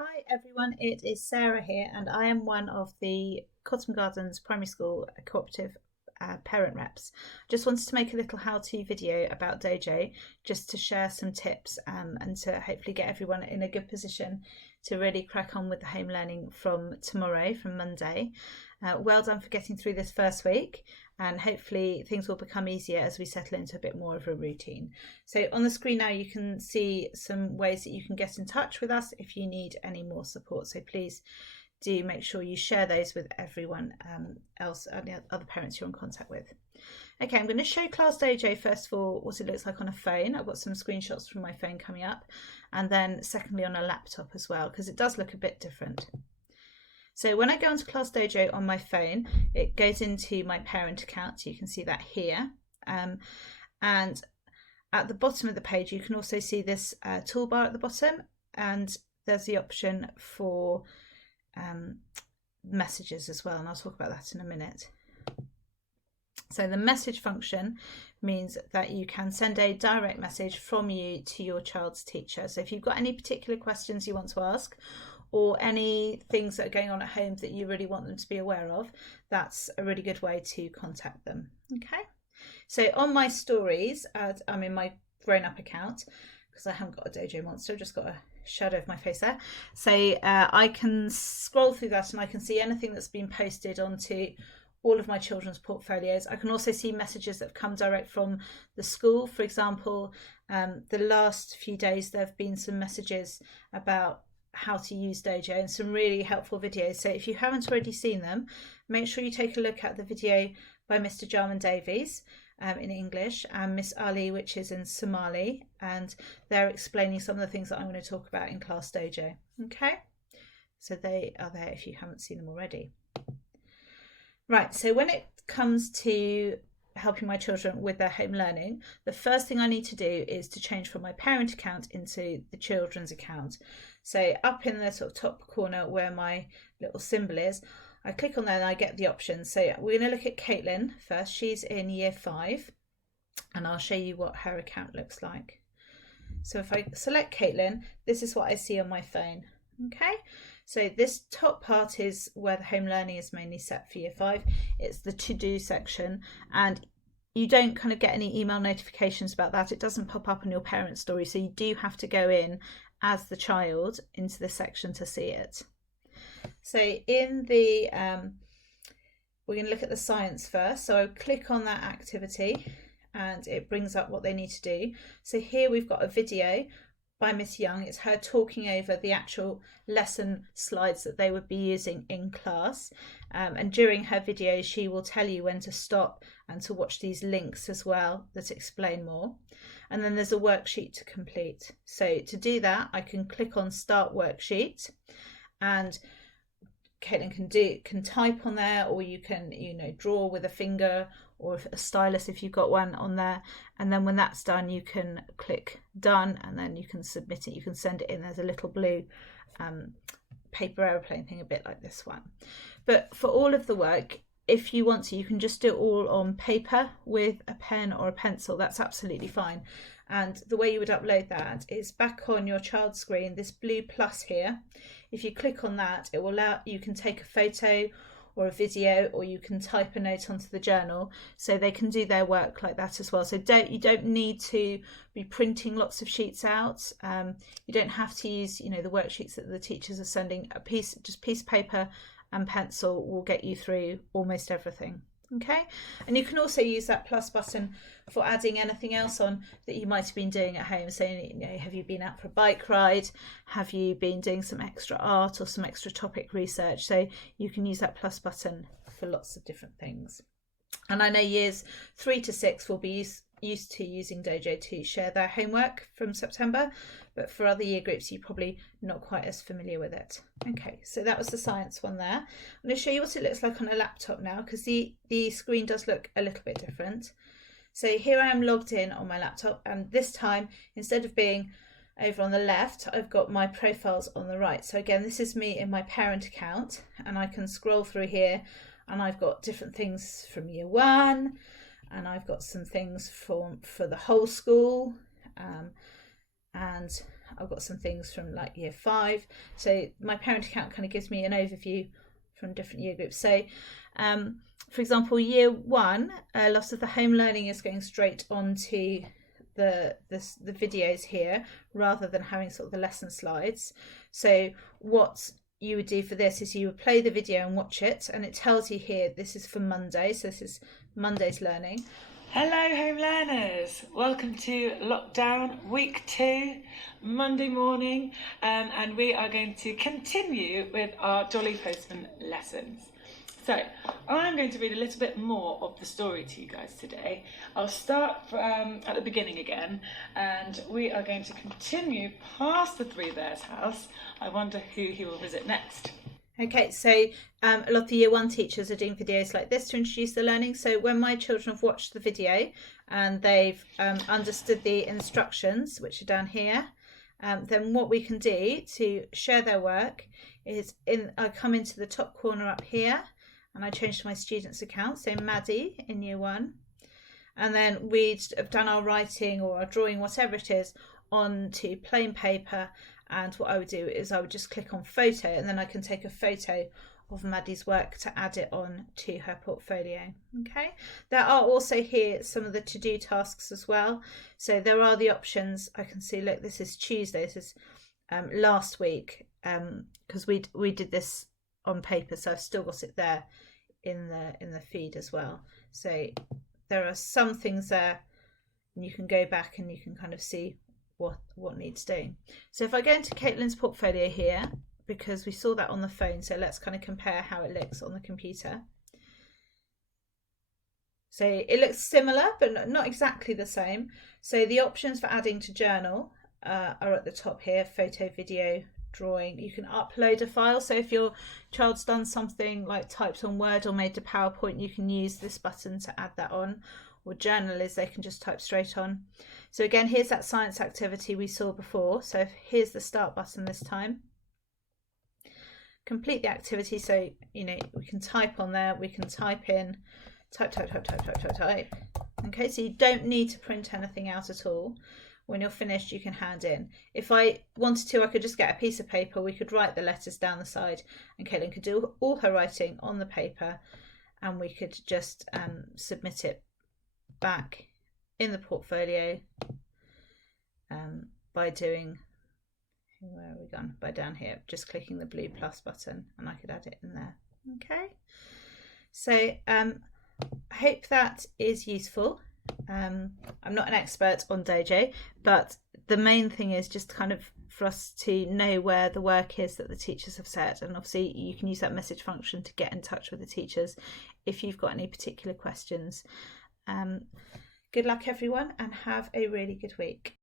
Hi everyone, it is Sarah here and I am one of the Cotton Gardens Primary School Cooperative parent reps. Just wanted to make a little how-to video about Dojo just to share some tips and to hopefully get everyone in a good position to really crack on with the home learning from tomorrow, from Monday. Well done for getting through this first week, and hopefully things will become easier as we settle into a bit more of a routine. So on the screen now you can see some ways that you can get in touch with us if you need any more support. So please do make sure you share those with everyone else, other parents you're in contact with. Okay, I'm going to show Class Dojo first of all what it looks like on a phone. I've got some screenshots from my phone coming up, and then secondly on a laptop as well, because it does look a bit different. So when I go onto Class Dojo on my phone, it goes into my parent account. You can see that here. And at the bottom of the page, you can also see this toolbar at the bottom, and there's the option for messages as well, and I'll talk about that in a minute. So the message function means that you can send a direct message from you to your child's teacher. So if you've got any particular questions you want to ask, or any things that are going on at home that you really want them to be aware of, that's a really good way to contact them. Okay, so on my stories, I'm in my grown-up account because I haven't got a Dojo monster, I've just got a shadow of my face there. So I can scroll through that and I can see anything that's been posted onto all of my children's portfolios. I can also see messages that have come direct from the school. For example, the last few days there have been some messages about how to use Dojo and some really helpful videos. So if you haven't already seen them, make sure you take a look at the video by Mr. Jarman Davies in English and Miss Ali, which is in Somali, and they're explaining some of the things that I'm going to talk about in Class Dojo. Okay, so they are there if you haven't seen them already. Right, so when it comes to helping my children with their home learning, the first thing I need to do is to change from my parent account into the children's account. So up in the sort of top corner where my little symbol is, I click on there and I get the options. So we're going to look at Caitlin first. She's in year 5 and I'll show you what her account looks like. So if I select Caitlin, this is what I see on my phone. Okay, so this top part is where the home learning is mainly set for year 5. It's the to-do section, and you don't kind of get any email notifications about that. It doesn't pop up on your parent story, so you do have to go in as the child into this section to see it. So in the we're going to look at the science first. So I click on that activity and it brings up what they need to do. So here we've got a video by Miss Young. It's her talking over the actual lesson slides that they would be using in class, and during her video she will tell you when to stop and to watch these links as well that explain more. And then there's a worksheet to complete. So to do that, I can click on Start Worksheet, and Caitlin can type on there, or you can draw with a finger or a stylus if you've got one on there, and then when that's done you can click done and then you can submit it. You can send it in. There's a little blue paper aeroplane thing, a bit like this one. But for all of the work, if you want to, you can just do it all on paper with a pen or a pencil. That's absolutely fine. And the way you would upload that is back on your child's screen, this blue plus here. If you click on that, it will allow you can take a photo or a video, or you can type a note onto the journal, so they can do their work like that as well. So you don't need to be printing lots of sheets out. You don't have to use the worksheets that the teachers are sending. Just piece of paper and pencil will get you through almost everything. Okay, and you can also use that plus button for adding anything else on that you might have been doing at home. So have you been out for a bike ride? Have you been doing some extra art or some extra topic research? So you can use that plus button for lots of different things. And I know years 3 to 6 will be used to using Dojo to share their homework from September, but for other year groups you're probably not quite as familiar with it. Okay, so that was the science one there. I'm going to show you what it looks like on a laptop now, because the screen does look a little bit different. So here I am logged in on my laptop, and this time instead of being over on the left, I've got my profiles on the right. So again, this is me in my parent account, and I can scroll through here and I've got different things from year 1, and I've got some things for the whole school, and I've got some things from like year 5. So my parent account kind of gives me an overview from different year groups. So for example, year 1, a lot of the home learning is going straight onto the videos here rather than having sort of the lesson slides. So what you would do for this is you would play the video and watch it, and it tells you here this is for Monday, so this is Monday's learning. Hello home learners, welcome to lockdown week 2, Monday morning, and we are going to continue with our Jolly Postman lessons. So I'm going to read a little bit more of the story to you guys today. I'll start at the beginning again, and we are going to continue past the Three Bears house. I wonder who he will visit next. Okay, so a lot of the year 1 teachers are doing videos like this to introduce the learning. So when my children have watched the video and they've understood the instructions, which are down here, then what we can do to share their work is I come into the top corner up here and I change to my students account, so Maddie in year 1, and then we'd have done our writing or our drawing, whatever it is, onto plain paper. And what I would do is I would just click on photo, and then I can take a photo of Maddie's work to add it on to her portfolio. Okay, there are also here some of the to-do tasks as well. So there are the options. I can see, look, this is Tuesday. This is last week, because we did this on paper, so I've still got it there in the feed as well. So there are some things there, and you can go back and you can kind of see what needs doing. So if I go into Caitlin's portfolio here, because we saw that on the phone, so let's kind of compare how it looks on the computer. So it looks similar, but not exactly the same. So the options for adding to journal are at the top here: photo, video, drawing. You can upload a file. So if your child's done something like typed on Word or made to PowerPoint, you can use this button to add that on. Or journal is they can just type straight on. So again, here's that science activity we saw before. So here's the start button this time. Complete the activity. So, you know, we can type on there, we can type in, type. Okay, so you don't need to print anything out at all. When you're finished, you can hand in. If I wanted to, I could just get a piece of paper. We could write the letters down the side, and Caitlin could do all her writing on the paper, and we could just submit it back in the portfolio by doing, where are we gone? By down here, just clicking the blue plus button, and I could add it in there. Okay, so I hope that is useful. I'm not an expert on Dojo, but the main thing is just kind of for us to know where the work is that the teachers have set, and obviously you can use that message function to get in touch with the teachers if you've got any particular questions. Good luck everyone, and have a really good week.